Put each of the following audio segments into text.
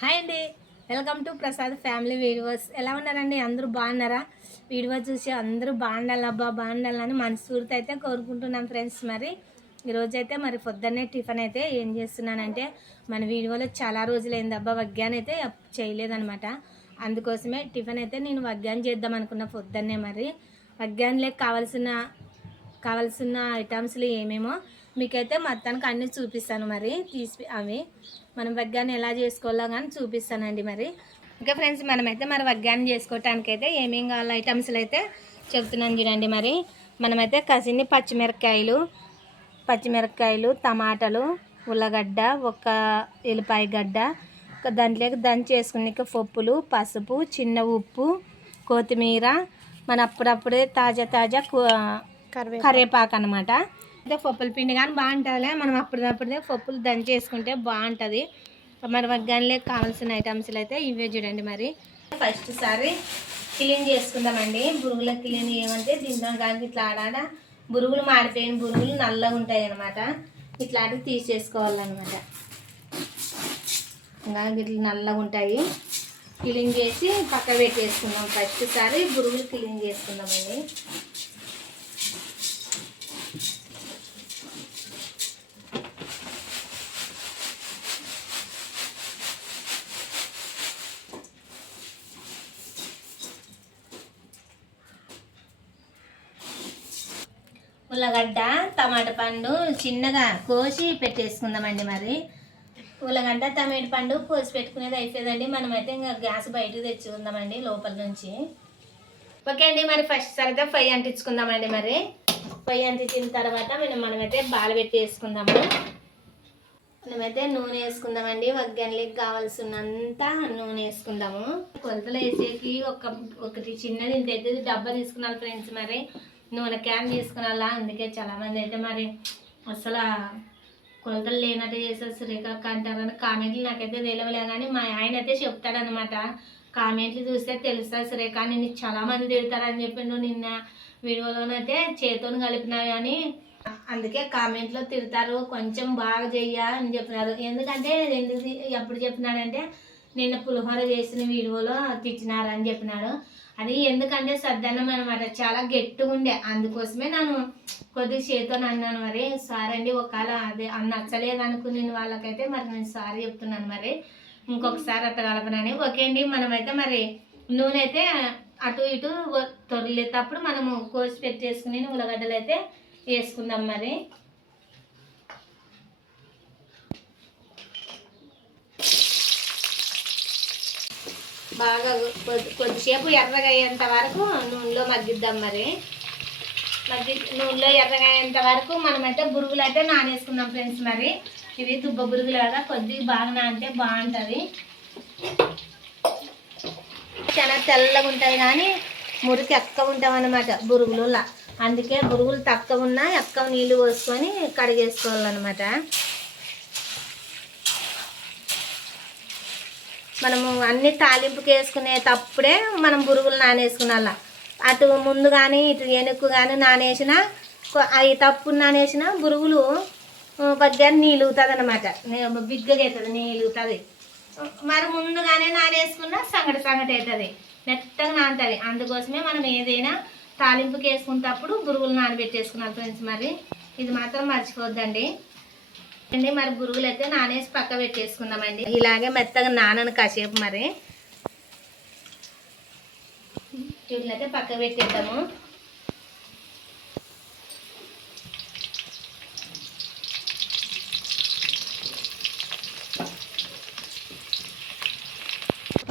Hi అండి. Welcome to Prasad family videos. ఎలా ఉన్నారండి? అందరూ బాగున్నారా? వీడియో చూసి అందరూ బాగుండాలి అబ్బా బాగుండాలని మనస్ఫూర్తి అయితే కోరుకుంటున్నాం ఫ్రెండ్స్ మరి. ఈరోజైతే మరి పొద్దున్నే టిఫిన్ అయితే ఏం చేస్తున్నానంటే మన వీడియోలో చాలా రోజులైంది అబ్బా వగ్గాని అయితే చేయలేదనమాట అందుకోసమే టిఫిన్ అయితే నేను వగ్గాని చేద్దాం అనుకున్న పొద్దున్నే మరి. వగ్గానిలోకి కావాల్సిన కావాల్సిన ఐటమ్స్లు ఏమేమో మీకైతే మొత్తానికి అన్నీ చూపిస్తాను మరి. తీసి అవి మనం వగ్గాన్ని ఎలా చేసుకోవాలో కానీ చూపిస్తానండి మరి. ఓకే ఫ్రెండ్స్ మనమైతే మరి వగ్గాన్ని చేసుకోవటానికి అయితే ఏమేం కావాలి ఐటమ్స్లు అయితే చెప్తున్నాను చూడండి మరి. మనమైతే కసిన్ని పచ్చిమిరపకాయలు పచ్చిమిరపకాయలు టమాటాలు ఉల్లగడ్డ ఒక ఎల్లిపాయ గడ్డ ఒక దాంట్లోకి దంచి వేసుకునే పప్పులు పసుపు చిన్న ఉప్పు కొత్తిమీర మన అప్పుడప్పుడే తాజా తాజా కరివేపాకు. అనమాట అయితే పప్పుల పిండి కానీ బాగుంటుందిలే. మనం అప్పటిదప్పుడే పప్పులు దంచేసుకుంటే బాగుంటుంది. మరి వగ్గానిలే కావాల్సిన ఐటమ్స్లు అయితే ఇవే చూడండి మరి. ఫస్ట్ సారి క్లీన్ చేసుకుందామండి. బురుగుల క్లీన్ చేయమంటే దీంట్లో కానీ ఇట్లా ఆడాడ బురుగులు మాడిపోయిన బురుగులు నల్లగా ఉంటాయి అనమాట ఇట్లాంటివి తీసేసుకోవాలన్నమాట. ఇంకా ఇట్లా నల్లగా ఉంటాయి. క్లీన్ చేసి పక్క పెట్టేసుకుందాం. ఫస్ట్ సారి బురుగులు క్లీన్ చేసుకుందామండి. ఉల్లగడ్డ టమాటా పండు చిన్నగా కోసి పెట్టేసుకుందామండి మరి. ఉల్లగడ్డ టమాటా పండు కోసి పెట్టుకునేది అయిపోయిందండి. మనమైతే ఇంకా గ్యాస్ బయటకు తెచ్చుకుందామండి లోపల నుంచి. ఓకే అండి మరి ఫస్ట్ సరిగ్గా ఫ్రై అంటించుకుందామండి మరి. ఫ్రై అంటించిన తర్వాత మనం మనమైతే బాల పెట్టి వేసుకుందాము మనమైతే నూనె వేసుకుందామండి. వగ్గన్లకి కావాల్సినంత నూనె వేసుకుందాము. కొలతలు వేసేకి ఒక ఒకటి చిన్నది ఇంత అయితే డబ్బా తీసుకున్నాను ఫ్రెండ్స్ మరి. నూనె క్యాన్ తీసుకున్నాలా అందుకే చాలామంది అయితే మరి అసలు కొలతలు లేనట్టు చేసేది అంటారు అంటారని కామెంట్లు నాకైతే తెలియలే కానీ మా ఆయన అయితే చెప్తాడనమాట. కామెంట్లు చూస్తే తెలుస్తా శ్రీకా నిన్ను చాలామంది తిడతారని చెప్పిండు నిన్న. వీడియోలోనైతే చేతోని కలిపినా కానీ అందుకే కామెంట్లో తిడతారు కొంచెం బాగా చెయ్య అని చెప్పినారు. ఎందుకంటే ఎందుకు ఎప్పుడు చెప్పినాడంటే నిన్న పులిహోర చేసిన వీడియోలో తెచ్చినారని చెప్పినాడు. అది ఎందుకంటే సద్దన్నం అనమాట చాలా గట్టిగా ఉండే. అందుకోసమే నేను కొద్దిగా చేతో అన్నాను మరి సారీ అండి ఒకవేళ అదే అది నచ్చలేదు అనుకునే వాళ్ళకైతే మరి నేను సారీ చెప్తున్నాను మరి. ఇంకొకసారి అట్లా కలపనని. ఓకే అండి మనమైతే మరి నూనె అయితే అటు ఇటు తొరలేటప్పుడు మనము కోసి పెట్టేసుకుని ఉల్లగడ్డలు అయితే వేసుకుందాం మరి. బాగా కొద్ది కొద్దిసేపు ఎర్రగా అయ్యేంత వరకు నూనెలో మగ్గిద్దాం మరి. మగ్గి నూనెలో ఎర్రగా అయ్యేంత వరకు మనమైతే బురుగులు అయితే నానేసుకుందాం ఫ్రెండ్స్ మరి. ఇవి దుబ్బ బురుగులు కదా కొద్దిగా బాగా నానితే బాగుంటుంది. చాలా తెల్లగా ఉంటుంది కానీ మురికి ఎక్కువ ఉంటాం అన్నమాట బురుగులు అందుకే బురుగులు తక్కువ ఉన్నా ఎక్కువ నీళ్ళు పోసుకొని కడిగేసుకోవాలన్నమాట. మనము అన్ని తాలింపుకి వేసుకునేటప్పుడే మనం బురుగులు నానేసుకున్నాల అటు ముందు కానీ ఇటు వెనుక్కు కానీ నానేసిన అవి తప్పు నానేసిన బురుగులు బగ్గర నీలుగుతుంది అనమాట బిగ్గగా అవుతుంది నీలుగుతుంది. మరి ముందుగానే నానేసుకున్న సంగటి సంగటి అవుతుంది మెత్తగా నానుతుంది. అందుకోసమే మనం ఏదైనా తాలింపుకి వేసుకునేటప్పుడు బురుగులు నానబెట్టేసుకున్నాం ఫ్రెండ్స్ మరి. ఇది మాత్రం మర్చిపోద్దండి. అండి మరి బురుగులు అయితే నానేసి పక్క పెట్టేసుకుందామండి. ఇలాగే మెత్తగా నానను కాసేపు మరి. వీటిని అయితే పక్క పెట్టేద్దాము.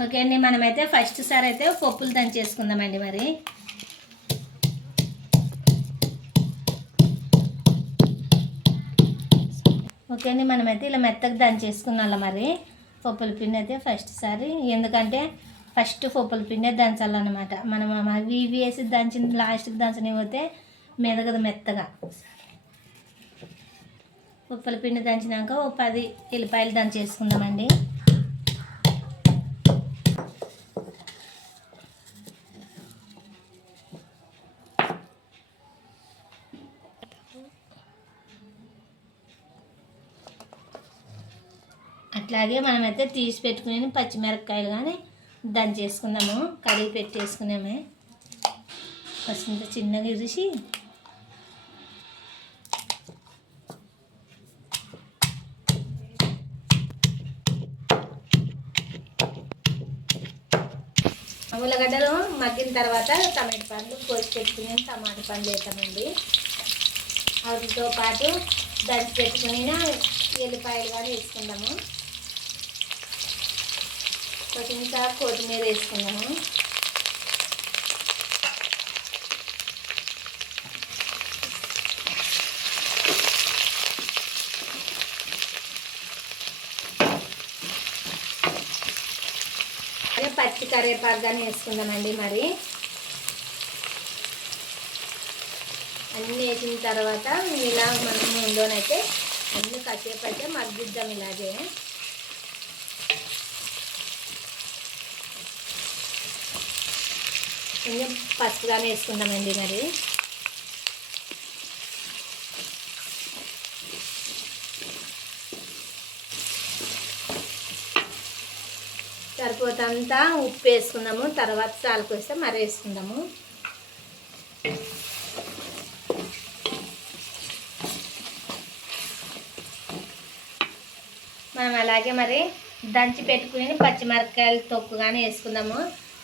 ఓకే అండి మనమైతే ఫస్ట్ సారి అయితే పప్పులు దంచేసుకుందామండి మరి. ఓకే అండి మనమైతే ఇలా మెత్తగా దంచేసుకున్నాం మరి. పప్పుల పిండి అయితే ఫస్ట్ సారి. ఎందుకంటే ఫస్ట్ పప్పుల పిండే దంచాలన్నమాట. మనం అవి ఇవి వేసి దంచిన లాస్ట్కి దంచనిపోతే మెదగదు మెత్తగా. పప్పుల పిండి దంచినాక ఓ పది ఎల్లిపాయలు దంచేసుకుందామండి. అట్లాగే ఇట్లాగే మనమైతే తీసి పెట్టుకుని పచ్చిమిరపకాయలు కానీ దంచేసుకుందాము కడిగి పెట్టేసుకున్నామే. ఫస్ట్ ఇంత చిన్నగా ఇరిసి ఉల్లగడ్డలు మగ్గిన తర్వాత టమాటా పండ్లు కోసి పెట్టుకుని టమాటా పండ్లు వేస్తామండి వాటితో పాటు దంచి పెట్టుకుని ఎల్లిపాయలు కానీ వేసుకుందాము. కొంచెం కొత్తిమీర వేసుకుందాము. అదే పచ్చి కరివేపాకు కానీ వేసుకుందామండి మరి. అన్నీ వేసిన తర్వాత ఇలా మనం ముందునైతే అన్ని కట్టే అయితే మగ్గిద్దాం ఇలాగే. కొంచెం పసుపుగానే వేసుకుందామండి మరి. సరిపోతంతా ఉప్పు వేసుకుందాము తర్వాత చాలకు వస్తే మరి వేసుకుందాము. మనం అలాగే మరి దంచి పెట్టుకుని పచ్చిమిరపకాయలు తొక్కు కానీ వేసుకుందాము.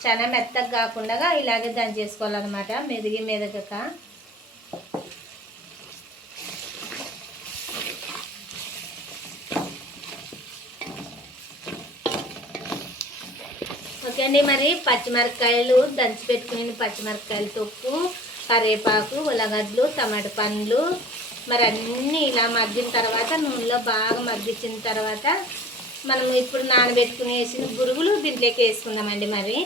చాలా మెత్తగా కాకుండా ఇలాగే దంచి చేసుకోవాలన్నమాట. మెదిగి మెదగక. ఓకే అండి మరి పచ్చిమిరపకాయలు దంచి పెట్టుకుని పచ్చిమిరపకాయలు తొక్కు కరివేపాకు ఉల్లగడ్డలు టమాటా పండ్లు. మరి అన్నీ ఇలా మగ్గిన తర్వాత నూనెలో బాగా మగ్గించిన తర్వాత మనం ఇప్పుడు నానబెట్టుకుని వేసిన గురుగులు దీంట్లోకి వేసుకుందామండి మరి.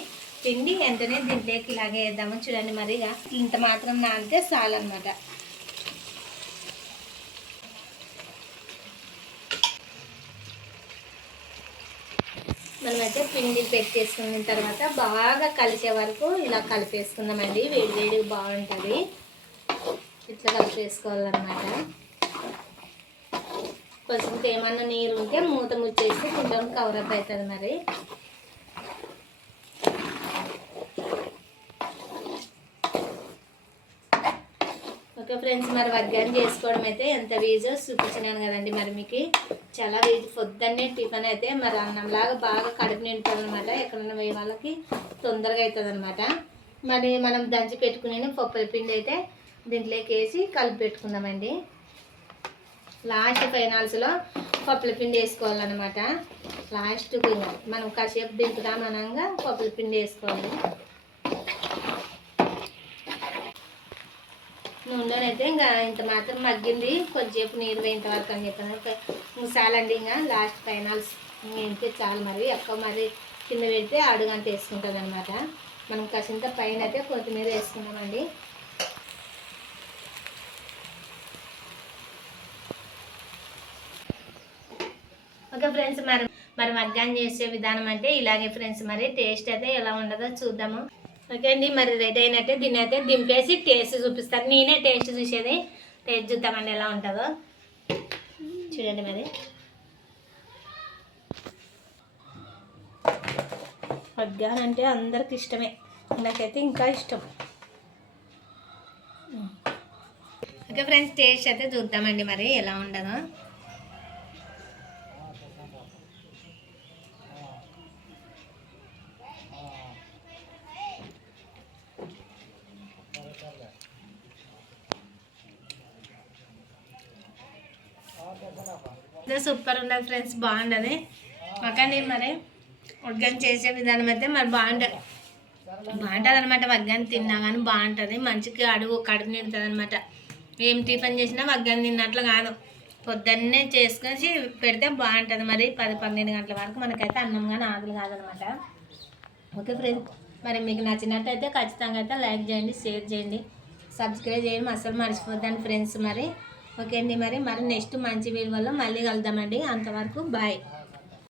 పిండి వెంటనే దీంట్లోకి ఇలాగే వేద్దాము చూడండి మరి ఇక ఇంత మాత్రం నానితే చాలన్నమాట. మనమైతే పిండి పెట్టేసుకున్న తర్వాత బాగా కలిసే వరకు ఇలా కలిపేసుకుందామండి. వేడి వేడి బాగుంటుంది. ఇట్లా కలిపేసుకోవాలన్నమాట. కొంచెం ఏమన్నా నీరు ఉంటే మూత ముచ్చేసి కొంచెం కవర్ అప్ అవుతుంది మరి. ఓకే ఫ్రెండ్స్ మరి వడ్డాన్ని చేసుకోవడం అయితే ఎంత వీజో చూపించినాను కదండి మరి మీకు. చాలా వీజు. పొద్దున్నే టిఫిన్ అయితే మరి అన్నంలాగా బాగా కడుపు నిండుతుంది అనమాట ఎక్కడన్నా వేయ వాళ్ళకి తొందరగా అవుతుంది అనమాట మరి మనం దంచి పెట్టుకునే పప్పుల పిండి అయితే దీంట్లోకి వేసి కలిపి పెట్టుకుందామండి. లాస్ట్ ఫైనాల్స్లో పప్పుల పిండి వేసుకోవాలన్నమాట. లాస్ట్ మనం కాసేపు దింపుదామనంగా పప్పుల పిండి వేసుకోవాలి. ముందునైతే ఇంకా ఇంత మాత్రం మగ్గింది. కొద్దిసేపు నీరు పోయిన తర్వాత అని చెప్పాను చాలండి ఇంకా లాస్ట్ ఫైనల్స్. వేస్తే చాలు మరి. ఎక్కువ మరి కింద పెడితే అడుగంత వేసుకుంటుంది అనమాట మనం కాసింత పైన అయితే కొత్తిమీర వేసుకున్నామండి ఓకే ఫ్రెండ్స్ మరి మరి మగ్గాన్ని చేసే విధానం అంటే ఇలాగే ఫ్రెండ్స్ మరి టేస్ట్ అయితే ఎలా ఉండదో చూద్దాము. ఓకే అండి మరి రెడీ అయినట్టే దీన్ని అయితే దింపేసి టేస్ట్ చూపిస్తాను. నేనే టేస్ట్ చూసేది. టేస్ట్ చూద్దామండి ఎలా ఉంటుందో. చూడండి మరి. మగ్గాన్ అంటే అందరికి ఇష్టమే. నాకైతే ఇంకా ఇష్టం. ఓకే ఫ్రెండ్స్ టేస్ట్ అయితే చూద్దామండి మరి ఎలా ఉండదో సూపర్ ఉండదు ఫ్రెండ్స్ బాగుండదు. ఒకండి మరి వగ్గాని చేసే విధానం అయితే మరి బాగుంటుంది బాగుంటుంది అనమాట వగ్గాన్ని తిన్నా కానీ బాగుంటుంది. మంచిగా అడుగు కడుపు నిండుతుంది అనమాట ఏం టిఫిన్ చేసినా వగ్గాన్ని తిన్నట్లు కాదు. పొద్దున్నే చేసుకొని పెడితే బాగుంటుంది. మరి పది పన్నెండు గంటల వరకు మనకైతే అన్నం కానీ ఆకులు కాదనమాట ఓకే ఫ్రెండ్స్ మరి మీకు నచ్చినట్టయితే ఖచ్చితంగా అయితే లైక్ చేయండి షేర్ చేయండి. సబ్స్క్రైబ్ చేయండి అసలు మర్చిపోద్దండి ఫ్రెండ్స్ మరి. ఓకే అండి మరి మరి నెక్స్ట్ మంచి వీడియోలో మళ్ళీ కలుద్దామండి. అంతవరకు బాయ్.